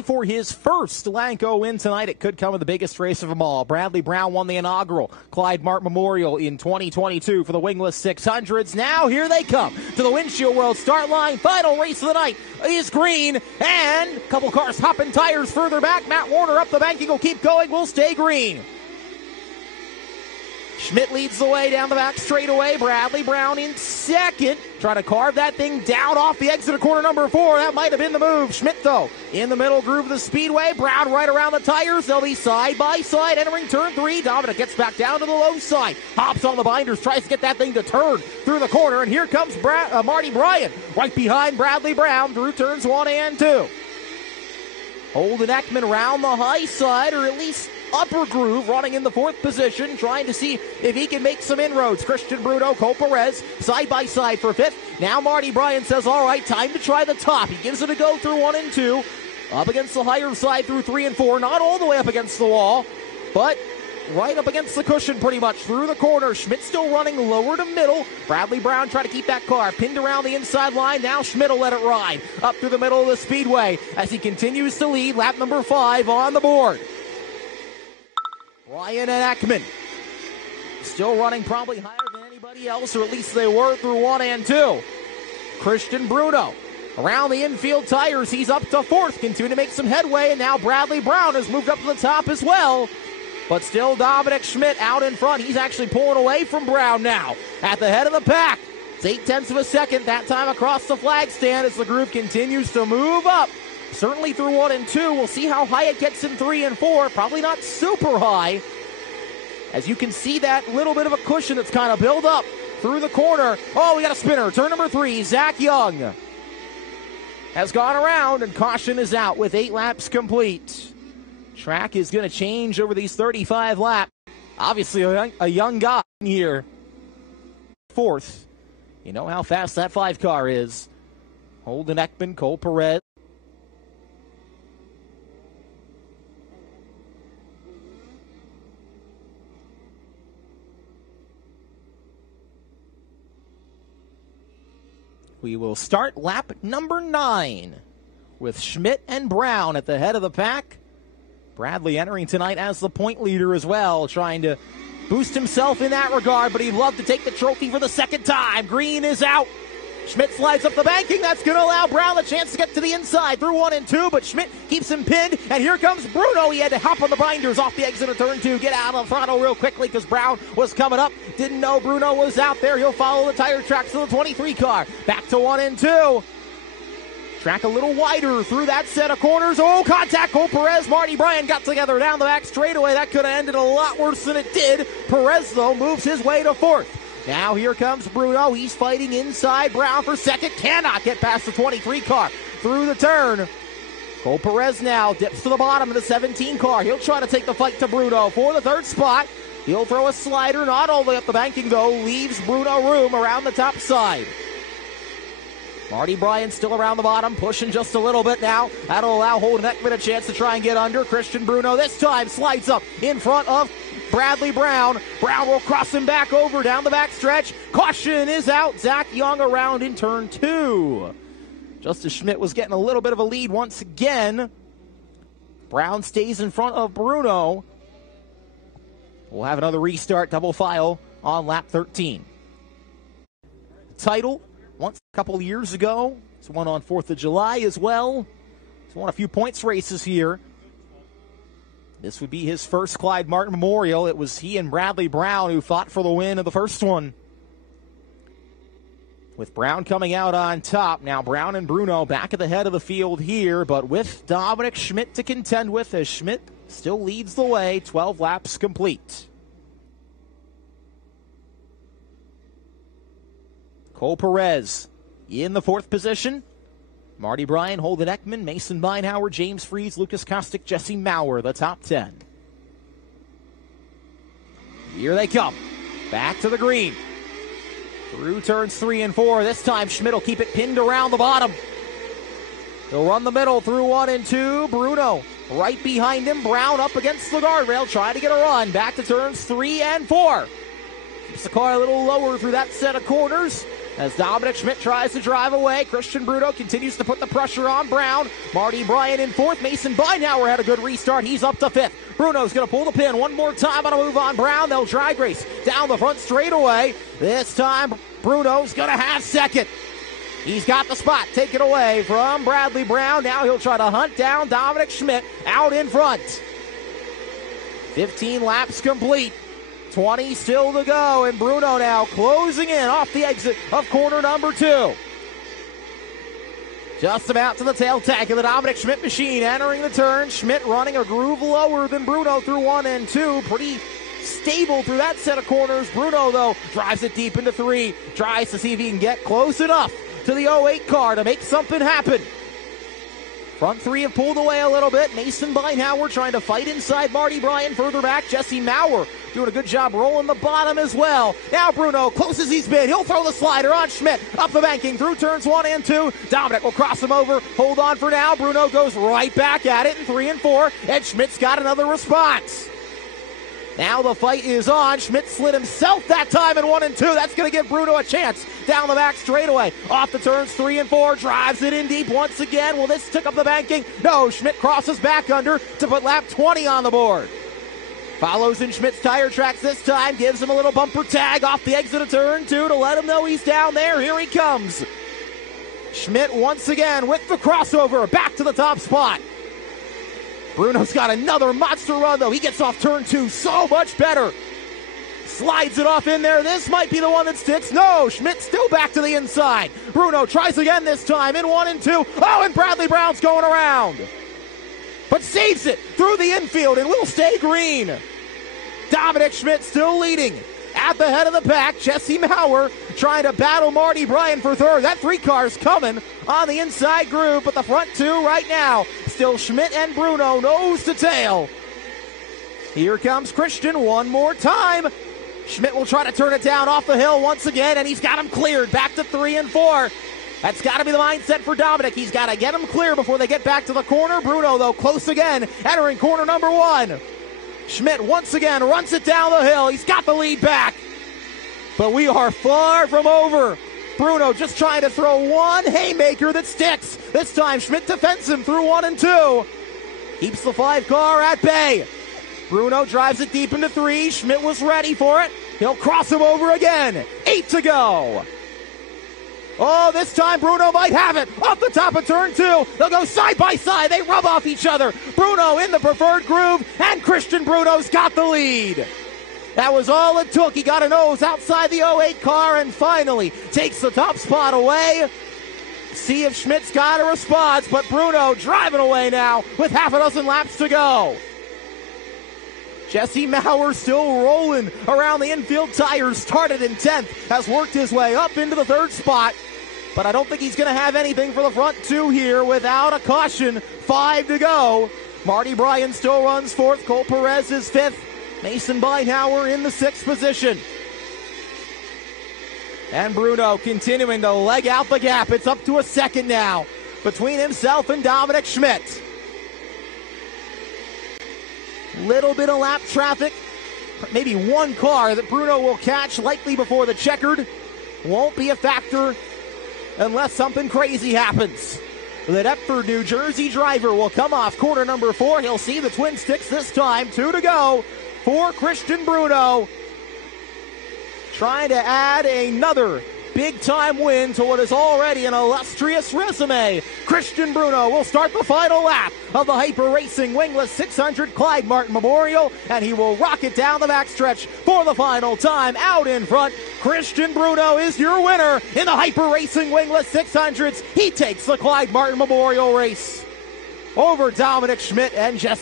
For his first Lanco win tonight. It could come in the biggest race of them all. Bradley Brown won the inaugural Clyde Martin Memorial in 2022 for the wingless 600s. Now here they come to the Windshield World start line. Final race of the night is green, and a couple cars hopping tires further back. Matt Warner up the banking will keep going, will stay green. Schmidt leads the way down the back straightaway. Bradley Brown in second. Trying to carve that thing down off the exit of corner number 4. That might have been the move. Schmidt, though, in the middle groove of the Speedway. Brown right around the tires. They'll be side by side entering turn 3. Dominic gets back down to the low side. Hops on the binders. Tries to get that thing to turn through the corner. And here comes Marty Bryan right behind Bradley Brown through turns 1 and 2. Holden Ekman around the high side, or at least upper groove, running in the 4th position, trying to see if he can make some inroads. Christian Bruno, Cole Perez, side by side for 5th. Now Marty Bryan says, all right, time to try the top. He gives it a go through 1 and 2. Up against the higher side through 3 and 4. Not all the way up against the wall, but right up against the cushion pretty much through the corner. Schmidt still running lower to middle. Bradley Brown trying to keep that car pinned around the inside line. Now Schmidt will let it ride up through the middle of the Speedway as he continues to lead. Lap number 5 on the board. Bryan and Ekman still running probably higher than anybody else, or at least they were through 1 and 2. Christian Bruno around the infield tires. He's up to 4th, continuing to make some headway, and now Bradley Brown has moved up to the top as well. But still Dominic Schmidt out in front. He's actually pulling away from Brown now at the head of the pack. It's 0.8 of a second that time across the flag stand as the group continues to move up. Certainly through 1 and 2. We'll see how high it gets in 3 and 4. Probably not super high. As you can see that little bit of a cushion that's kind of built up through the corner. Oh, we got a spinner. Turn number 3, Zach Young has gone around, and caution is out with 8 laps complete. Track is going to change over these 35 laps. Obviously a young guy here. 4th. You know how fast that 5 car is. Holden Ekman, Cole Perez. We will start lap number 9 with Schmidt and Brown at the head of the pack. Bradley entering tonight as the point leader as well, trying to boost himself in that regard, but he'd love to take the trophy for the 2nd time. Green is out. Schmidt slides up the banking. That's going to allow Brown a chance to get to the inside through 1 and 2, but Schmidt keeps him pinned, and here comes Bruno. He had to hop on the binders off the exit of turn 2, get out of the throttle real quickly because Brown was coming up. Didn't know Bruno was out there. He'll follow the tire tracks of the 23 car. Back to 1 and 2. Track a little wider through that set of corners. Oh, contact. Cole Perez, Marty Bryan got together down the back straightaway. That could have ended a lot worse than it did. Perez, though, moves his way to 4th. Now here comes Bruno. He's fighting inside. Brown for 2nd. Cannot get past the 23 car through the turn. Cole Perez now dips to the bottom of the 17 car. He'll try to take the fight to Bruno for the 3rd spot. He'll throw a slider, not all the way up the banking, though. Leaves Bruno room around the top side. Marty Bryan still around the bottom, pushing just a little bit now. That'll allow Holden Ekman a chance to try and get under. Christian Bruno this time slides up in front of Bradley Brown. Brown will cross him back over down the back stretch. Caution is out. Zach Young around in turn 2. Just as Schmidt was getting a little bit of a lead once again. Brown stays in front of Bruno. We'll have another restart, double file on lap 13. Title, once a couple years ago. It's one on 4th of July as well. He's won a few points races here. This would be his first Clyde Martin Memorial. It was he and Bradley Brown who fought for the win of the first one. With Brown coming out on top. Now Brown and Bruno back at the head of the field here, but with Dominic Schmidt to contend with as Schmidt still leads the way. 12 laps complete. Cole Perez in the 4th position. Marty Bryan, Holden Ekman, Mason Beinhauer, James Freeze, Lucas Kostick, Jesse Maurer, the top 10. Here they come. Back to the green. Through turns 3 and 4. This time Schmidt will keep it pinned around the bottom. He'll run the middle through 1 and 2. Bruno right behind him. Brown up against the guardrail, trying to get a run. Back to turns 3 and 4. Keeps the car a little lower through that set of corners. As Dominic Schmidt tries to drive away, Christian Bruno continues to put the pressure on Brown. Marty Bryant in fourth. Mason Beinauer had a good restart. He's up to fifth. Bruno's going to pull the pin one more time on a move on Brown. They'll drag race down the front straightaway. This time, Bruno's going to have second. He's got the spot. Take it away from Bradley Brown. Now he'll try to hunt down Dominic Schmidt out in front. 15 laps complete. 20 still to go, and Bruno now closing in off the exit of corner number 2. Just about to the tail tank of the Dominic Schmidt machine, entering the turn. Schmidt running a groove lower than Bruno through 1 and 2. Pretty stable through that set of corners. Bruno, though, drives it deep into 3. Tries to see if he can get close enough to the 08 car to make something happen. Front 3 have pulled away a little bit. Mason Beinauer trying to fight inside Marty Bryant. Further back, Jesse Maurer doing a good job rolling the bottom as well. Now Bruno, close as he's been. He'll throw the slider on Schmidt. Up the banking through turns 1 and 2. Dominic will cross him over. Hold on for now. Bruno goes right back at it in 3 and 4. And Schmidt's got another response. Now the fight is on. Schmidt slid himself that time in 1 and 2. That's going to give Bruno a chance. Down the back straightaway. Off the turns 3 and 4. Drives it in deep once again. Will this tick up the banking? No. Schmidt crosses back under to put lap 20 on the board. Follows in Schmidt's tire tracks this time. Gives him a little bumper tag off the exit of turn 2 to let him know he's down there. Here he comes. Schmidt once again with the crossover. Back to the top spot. Bruno's got another monster run, though. He gets off turn 2 so much better. Slides it off in there. This might be the one that sticks. No, Schmidt still back to the inside. Bruno tries again this time in 1 and 2. Oh, and Bradley Brown's going around. But saves it through the infield and will stay green. Dominic Schmidt still leading. At the head of the pack, Jesse Maurer trying to battle Marty Bryant for third. That 3 car's coming on the inside groove, but the front 2 right now, still Schmidt and Bruno nose to tail. Here comes Christian one more time. Schmidt will try to turn it down off the hill once again, and he's got him cleared back to 3 and 4. That's got to be the mindset for Dominic. He's got to get him clear before they get back to the corner. Bruno, though, close again, entering corner number 1. Schmidt once again runs it down the hill. He's got the lead back. But we are far from over. Bruno just trying to throw one haymaker that sticks. This time Schmidt defends him through 1 and 2. Keeps the 5 car at bay. Bruno drives it deep into 3. Schmidt was ready for it. He'll cross him over again. 8 to go. Oh, this time Bruno might have it. Off the top of turn 2. They'll go side by side. They rub off each other. Bruno in the preferred groove, and Christian Bruno's got the lead. That was all it took. He got a nose outside the 08 car and finally takes the top spot away. See if Schmidt's got a response, but Bruno driving away now with half a dozen laps to go. Jesse Maurer still rolling around the infield tires. Started in 10th, has worked his way up into the 3rd spot. But I don't think he's going to have anything for the front 2 here without a caution. 5 to go. Marty Bryant still runs 4th. Cole Perez is 5th. Mason Beinauer in the 6th position. And Bruno continuing to leg out the gap. It's up to a 2nd now between himself and Dominic Schmidt. Little bit of lap traffic. Maybe 1 car that Bruno will catch, likely before the checkered. Won't be a factor unless something crazy happens. The Deptford, New Jersey driver will come off corner number 4. He'll see the twin sticks this time. 2 to go for Christian Bruno. Trying to add another big-time win to what is already an illustrious resume. Christian Bruno will start the final lap of the Hyper Racing Wingless 600 Clyde Martin Memorial, and he will rock it down the backstretch for the final time. Out in front, Christian Bruno is your winner in the Hyper Racing Wingless 600s. He takes the Clyde Martin Memorial race over Dominic Schmidt and Jesse